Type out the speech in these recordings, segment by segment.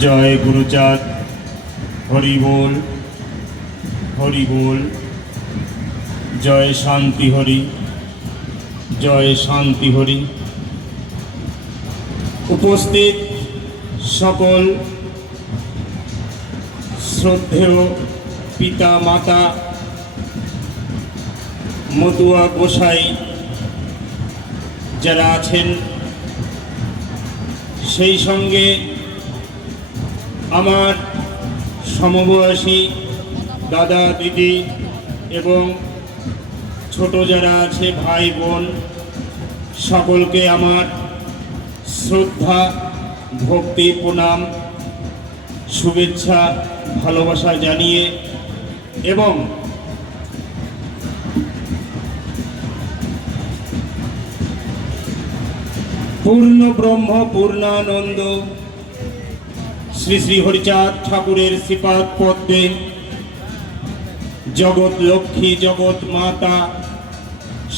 जय गुरुचाँद हरि बोल हरि बोल। जय शांति हरि जय शांति हरि। उपस्थित सकल श्रद्धेय पिता माता मতুয়া गोसाई যারা আছেন, সেই সঙ্গে আমার সমবয়সী দাদা দিদি এবং ছোট যারা আছে ভাই বোন, সকলকে আমার শ্রদ্ধা ভক্তি প্রণাম শুভেচ্ছা ভালোবাসা জানিয়ে এবং पूर्ण ब्रह्म पूर्णानंद श्री श्री हरिचाँद ठाकुरेर श्रीपाद पद्मे जगत लक्ष्मी जगत माता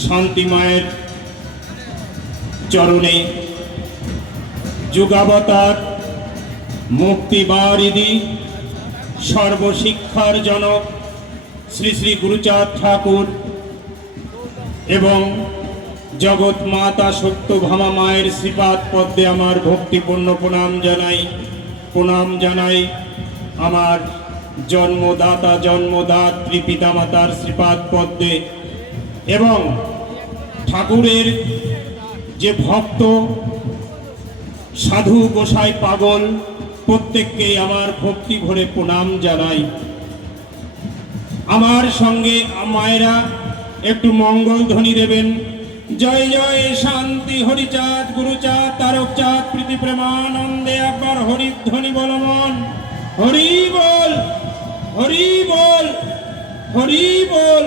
शांति मायेर चरणे जुगावतार मुक्तिबारिधि सर्वशिक्षार जनक श्री श्री गुरुचाँद ठाकुर एवं जगत माता सत्यभामा मायेर श्रीपाद पद्मे आमार भक्तिपूर्ण प्रणाम जानाई आमार जन्मदाता जन्मदात्री पितामातार श्रीपाद पद्मे एवं ठाकुरेर जे भक्त साधु गोसाई पागल प्रत्येकके आमार भक्ति भरे प्रणाम जानाई। आमार संगे मायेरा एकटु मंगल ध्वनि देवें। जय जय शांति हरिचाँद गुरुचाँद तारकचाँद प्रीति प्रेमानंदे একবার হরিধ্বনি বলো মন। হরি বল হরি বল হরি বল।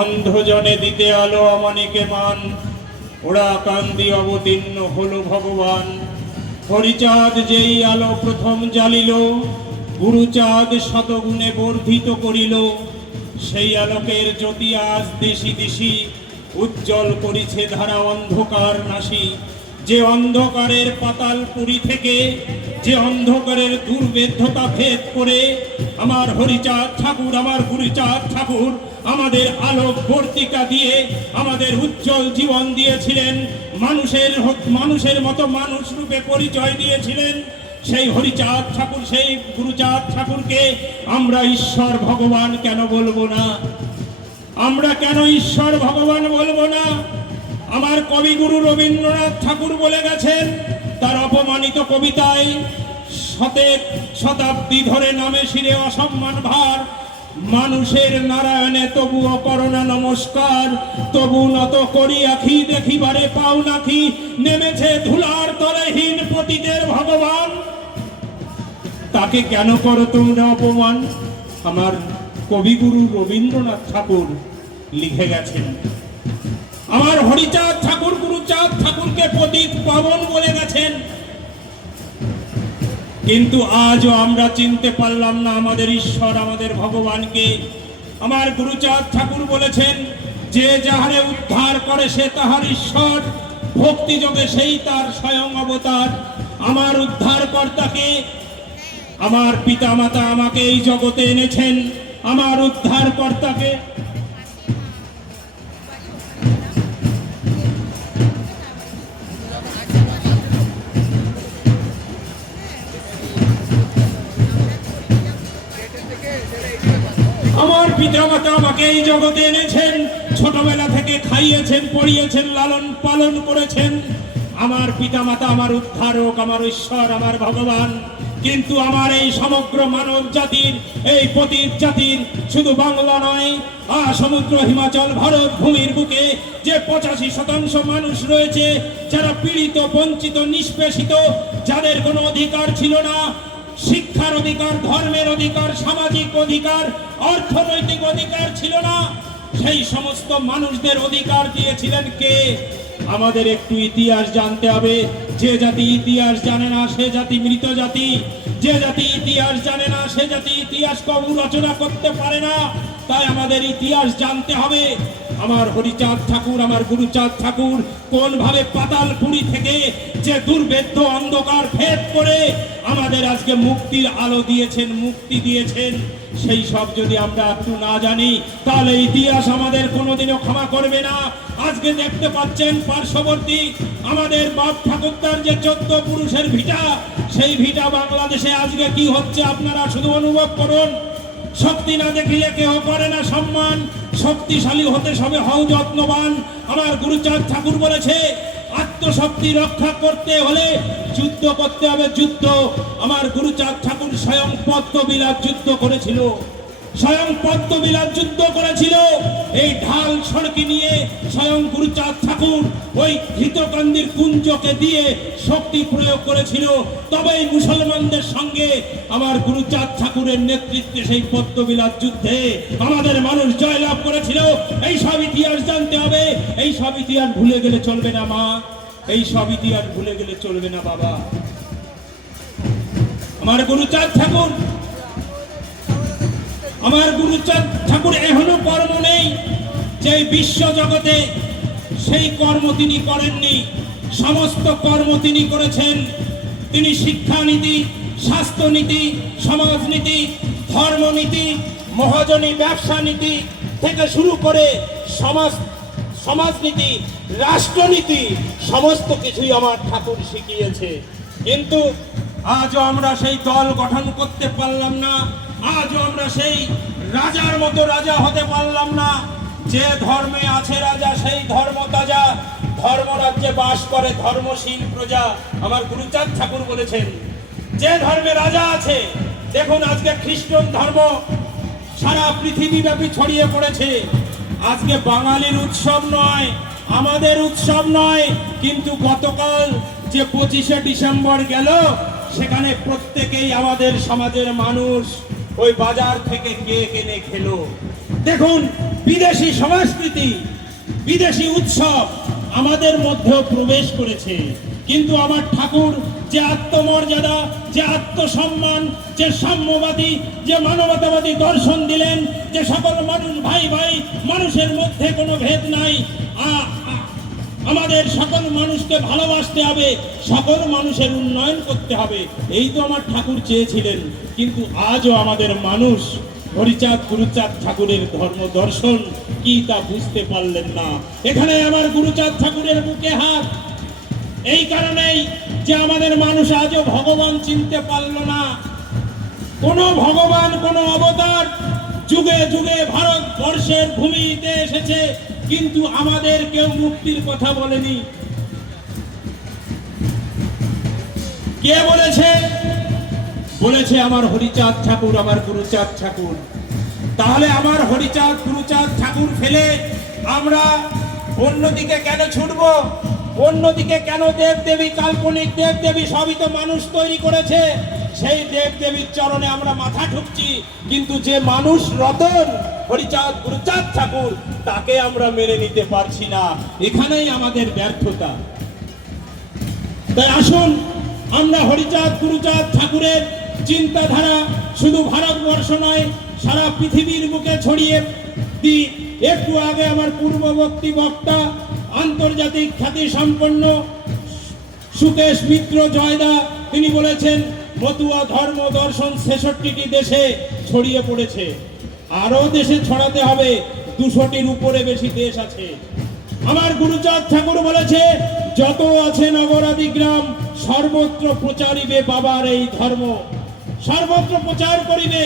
অন্ধজনে দিতে আলো অমানিকে মান, ওরা কান্দি অবতীর্ণ হলো ভগবান। হরিচাঁদ যেই আলো প্রথম জ্বালিল, গুরুচাঁদ শতগুণে বর্ধিত করিল। সেই আলোকের জ্যোতি আজ দেশি দেশি উজ্জ্বল করেছে ধারা অন্ধকার নাশি। যে অন্ধকারের পাতালপুরী থেকে, যে অন্ধকারের দুর্বেদ্যতা ভেদ করে আমার হরিচাঁদ ঠাকুর আমার গুরুচাঁদ ঠাকুর আমাদের আলোক বর্তিকা দিয়ে আমাদের উজ্জ্বল জীবন দিয়েছিলেন, মানুষের মতো মানুষ রূপে পরিচয় দিয়েছিলেন। সেই হরিচাঁদ ঠাকুর সেই গুরুচাঁদ ঠাকুরকে আমরা ঈশ্বর ভগবান কেন বলবো না? আমরা কেন ঈশ্বর ভগবান বলবো না? আমার কবিগুরু রবীন্দ্রনাথ ঠাকুর বলে গেছেন তার অপমানিত কবিতায়, শতাব্দী ধরে নামে শিরে অসম্মান ভার, মানুষের নারায়ণে তবুও করোনা নমস্কার, তবু নত করি আখি দেখিবারে পাও নাকি, নেমেছে ধুলার তলেহীন পতিতের ভগবান। তাকে কেন করো তোমরা অপমান? আমার কবিগুরু রবীন্দ্রনাথ ঠাকুর লিখে গেছেন। আমার হরিচাঁদ ঠাকুর গুরুচাঁদ ঠাকুরকে পতিত পাবন বলে গেছেন। কিন্তু আজও আমরা চিনতে পারলাম না আমাদের ঈশ্বর আমাদের ভগবানকে। আমার গুরুচাঁদ ঠাকুর বলেছেন, যে যাহারে উদ্ধার করে সে তাহার ঈশ্বর, ভক্তি যোগে সেই তার স্বয়ং অবতার। আমার উদ্ধারকর্তাকে আমার পিতা মাতা আমাকে এই জগতে এনেছেন, আমার উদ্ধারকর্তাকে আমার পিতামাতা আমাকে এই জগতে এনেছেন, ছোটবেলা থেকে খাইয়েছেন পড়িয়েছেন লালন পালন করেছেন। আমার পিতামাতা আমার উদ্ধারক আমার ঈশ্বর আমার ভগবান। কিন্তু আমার এই সমগ্র মানব জাতির এই পতিত জাতির শুধু বাংলা নয়, সমুদ্র হিমাচল ভারত ভূমির বুকে যে 85% মানুষ রয়েছে যারা পীড়িত বঞ্চিত নিষ্পেষিত, যাদের কোনো অধিকার ছিল না, শিক্ষার অধিকার ধর্মের অধিকার সামাজিক অধিকার অর্থনৈতিক অধিকার ছিল না, সেই সমস্ত মানুষদের অধিকার দিয়েছিলেন কে? আমাদের একটু ইতিহাস জানতে হবে। যে জাতি ইতিহাস জানে না সে জাতি মৃত জাতি। যে জাতি ইতিহাস জানে না সে জাতি ইতিহাস কবু রচনা করতে পারে না। তাই আমাদের ইতিহাস জানতে হবে। আমার হরিচাঁদ ঠাকুর, আমার গুরুচাঁদ ঠাকুর কোন ভাবে পাতালপুরী থেকে যে দুর্ভেদ্য অন্ধকার ভেদ করে আমাদের আজকে মুক্তির আলো দিয়েছেন, মুক্তি দিয়েছেন, সেই সব যদি আমরা একটু না জানি তাহলে ইতিহাস আমাদের কোনোদিনও ক্ষমা করবে না। আজকে দেখতে পাচ্ছেন পার্শ্ববর্তী আমাদের বাপ ঠাকুরদার যে 14 পুরুষের ভিটা, সেই ভিটা বাংলাদেশে আজকে কি হচ্ছে আপনারা শুধু অনুভব করুন। শক্তি না দেখিলে কেহ করে না সম্মান, শক্তিশালী হতে সবে হও যত্নবান। আমার গুরুচাঁদ ঠাকুর বলেছে আত্মশক্তি রক্ষা করতে হলে যুদ্ধ করতে হবে, যুদ্ধ। আমার গুরুচাঁদ ঠাকুর স্বয়ং পদ্মবিলাস যুদ্ধ করেছিল, স্বয়ং পদ্মবিলাস যুদ্ধ করেছিল। এই ঢাল সড়কি নিয়ে স্বয়ং গুরুচাঁদ ঠাকুর ওই ধৃতকান্দির কুঞ্জকে দিয়ে শক্তি প্রয়োগ করেছিল। তবেই মুসলমানদের সঙ্গে আমার গুরুচাঁদ ঠাকুরের নেতৃত্বে সেই পদ্মবিলাস যুদ্ধে আমাদের মানুষ জয়লাভ করেছিল। এই সব ইতিহাস জানতে হবে, এই সব ইতিহাস ভুলে গেলে চলবে না মা, এই সব ইতিহাস ভুলে গেলে চলবে না বাবা। আমার গুরুচাঁদ ঠাকুর, আমার গুরুচাঁদ ঠাকুর এখনো কর্ম নেই যে বিশ্ব জগতে সেই কর্ম তিনি করেননি। সমস্ত কর্ম তিনি করেছেন। তিনি শিক্ষানীতি, স্বাস্থ্যনীতি, সমাজনীতি, ধর্মনীতি, মহাজনী ব্যবসা নীতি থেকে শুরু করে সমাজনীতি, রাষ্ট্রনীতি সমস্ত কিছুই আমার ঠাকুর শিখিয়েছে। কিন্তু আজও আমরা সেই দল গঠন করতে পারলাম না, আজও আমরা সেই রাজার মতো রাজা হতে পারলাম না। যে ধর্মে আছে রাজা সেই ধর্ম তাজা, ধর্মরাজ্যে বাস করে ধর্মশীল প্রজা। আমার গুরুচাঁদ ঠাকুর বলেছেন যে ধর্মে রাজা আছে, দেখুন আজকে খ্রিস্টান ধর্ম সারা পৃথিবীব্যাপী ছড়িয়ে পড়েছে। আজকে বাঙালির উৎসব নয়, আমাদের উৎসব নয়, কিন্তু গতকাল যে 25শে ডিসেম্বর গেল সেখানে প্রত্যেকেই আমাদের সমাজের মানুষ ওই বাজার থেকে কেক এনে খেলো। দেখুন বিদেশি সংস্কৃতি, বিদেশি উৎসব আমাদের মধ্যেও প্রবেশ করেছে। কিন্তু আমার ঠাকুর যে আত্মমর্যাদা, যে আত্মসম্মান, যে সাম্যবাদী, যে মানবতাবাদী দর্শন দিলেন, যে সকল মানুষ ভাই ভাই, মানুষের মধ্যে কোনো ভেদ নাই, আমাদের সকল মানুষকে ভালোবাসতে হবে, সকল মানুষের উন্নয়ন করতে হবে, এই তো আমার ঠাকুর চেয়েছিলেন। কিন্তু আজও আমাদের মানুষ হরিচাঁদ গুরুচাঁদ ঠাকুরের ধর্ম দর্শন কি তা বুঝতে পারলেন না। এখানে আমার গুরুচাঁদ ঠাকুরের বুকে হাত, এই কারণেই যে আমাদের মানুষ আজও ভগবান চিনতে পারল না। কোন ভগবান, কোন অবতার যুগে যুগে ভারতবর্ষের ভূমিতে এসেছে, কিন্তু আমাদের কেউ মুক্তির কথা বলেনি। কে বলেছে? বলেছে আমার হরিচাঁদ ঠাকুর, আমার গুরুচাঁদ ঠাকুর। তাহলে আমার হরিচাঁদ গুরুচাঁদ ঠাকুর ফেলে আমরা অন্যদিকে কেন ছুটব? অন্যদিকে কেন? দেবদেবী, কাল্পনিক দেবদেবী সবই তো মানুষ তৈরি করেছে। সেই দেবদেবীর চরণে আমরা মাথা ঠুকছি, কিন্তু যে মানুষ রতন হরিচাঁদ গুরুচাঁদ ঠাকুর তাকে আমরা মেনে নিতে পারছি না। এখানেই আমাদের ব্যর্থতা। তাই আসুন আমরা হরিচাঁদ গুরুচাঁদ ঠাকুরের চিন্তাধারা শুধু ভারতবর্ষ নয়, সারা পৃথিবীর বুকে ছড়িয়ে দিই। একটু আগে আমার পূর্ববর্তী বক্তা আন্তর্জাতিক খ্যাতি সম্পন্ন সুকেশ মিত্র জয়দা তিনি বলেছেন মতুয়া ধর্ম দর্শন 66টি দেশে ছড়িয়ে পড়েছে, আরো দেশে ছড়াতে হবে, 200টির উপরে বেশি দেশ আছে। আমার গুরুচাঁদ ঠাকুর বলেছে যত আছে নগরাদি গ্রাম সর্বত্র প্রচারিবে বাবার এই ধর্ম, সর্বত্র প্রচার করিবে।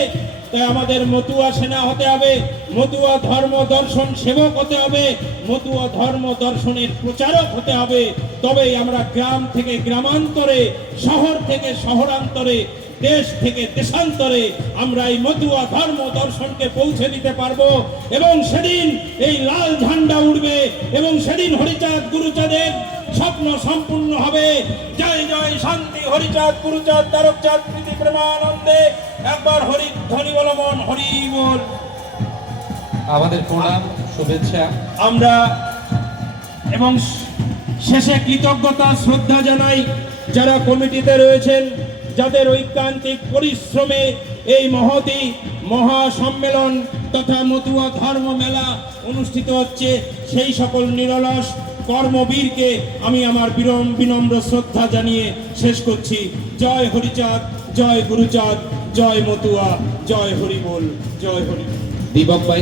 তাই আমাদের মতুয়া সেনা হতে হবে, মতুয়া ধর্ম দর্শন সেবক হতে হবে, মতুয়া ধর্ম দর্শনের প্রচারক হতে হবে। তবেই আমরা গ্রাম থেকে গ্রামান্তরে, শহর থেকে শহরান্তরে, দেশ থেকে দেশান্তরে আমরা এই মতুয়া ধর্ম দর্শনকে পৌঁছে দিতে পারবো। এবং সেদিন এই লাল ঝান্ডা উঠবে এবং সেদিন হরিচাঁদ গুরুচাঁদের স্বপ্ন সম্পূর্ণ হবে। জয় জয় শান্তি হরিচাঁদ গুরুচাঁদ তারকচাঁদ প্রীতি প্রেমানন্দে। একবার হরি ধ্বনি বল মন, হরি বল। আমাদের প্রণাম, শুভেচ্ছা। আমরা এবং শেষে কৃতজ্ঞতা শ্রদ্ধা জানাই যারা কমিটিতে রয়েছেন, যাদের ঐকান্তিক পরিশ্রমে এই মহতি মহাসম্মেলন তথা মতুয়া ধর্ম মেলা অনুষ্ঠিত হচ্ছে, সেই সকল নিরলস কর্মবীরকে আমি আমার বিনম্র শ্রদ্ধা জানিয়ে শেষ করছি। জয় হরিচাঁদ, জয় গুরুচাঁদ, জয় মতুয়া, জয় হরিবোল, জয় হরি। দীপক ভাই